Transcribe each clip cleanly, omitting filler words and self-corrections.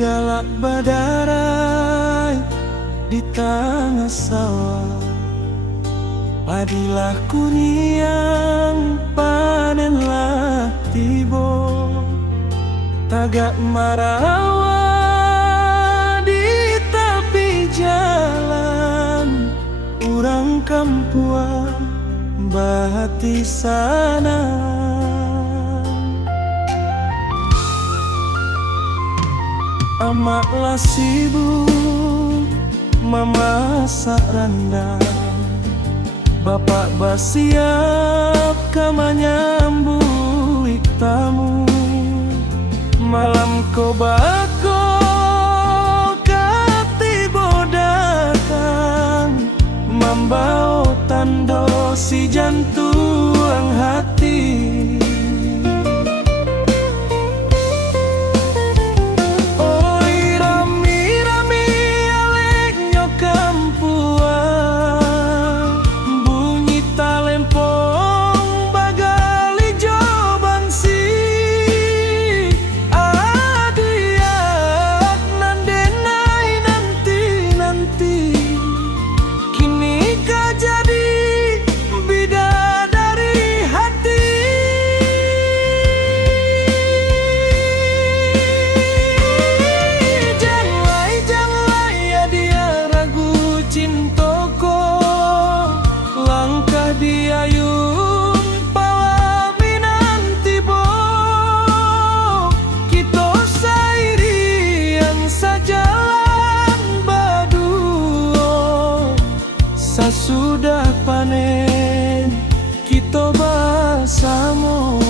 galak badarai di tengah sawah. Padilah kuniang panenlah tibo, tagak marawa di tepi jalan. Urang kampua bahati sana, amaklah sibuk memasak rendang. Bapak basiap kama nyambut tamu. Malam ko bako katibo datang, membawa tando si jantung hati. Sudah panen kita bersama.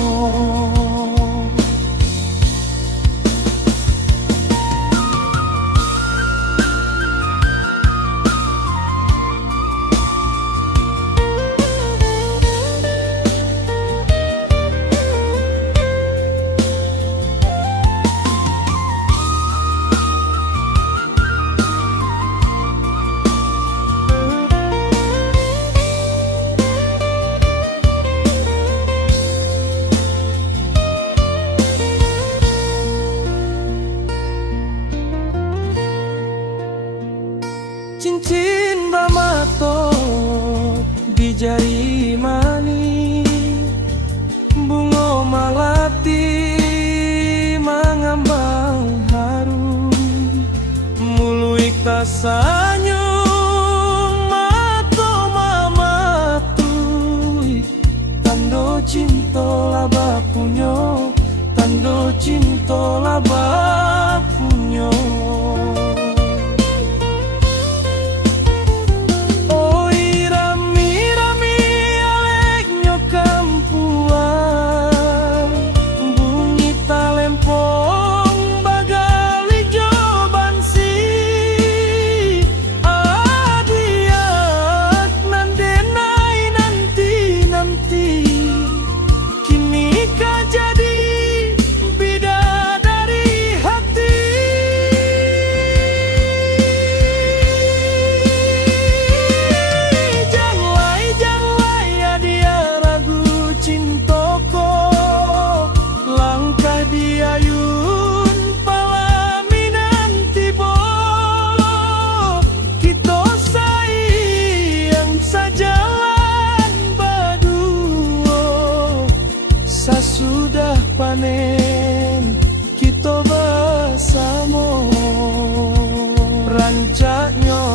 Cincin bamato di jari mani, bunga malati mangambang harum, mului tasanyung mato mamatui. Tando cinta laba punyo, tando cinta laba punyo. Sudah panen kita bersama, rancaknya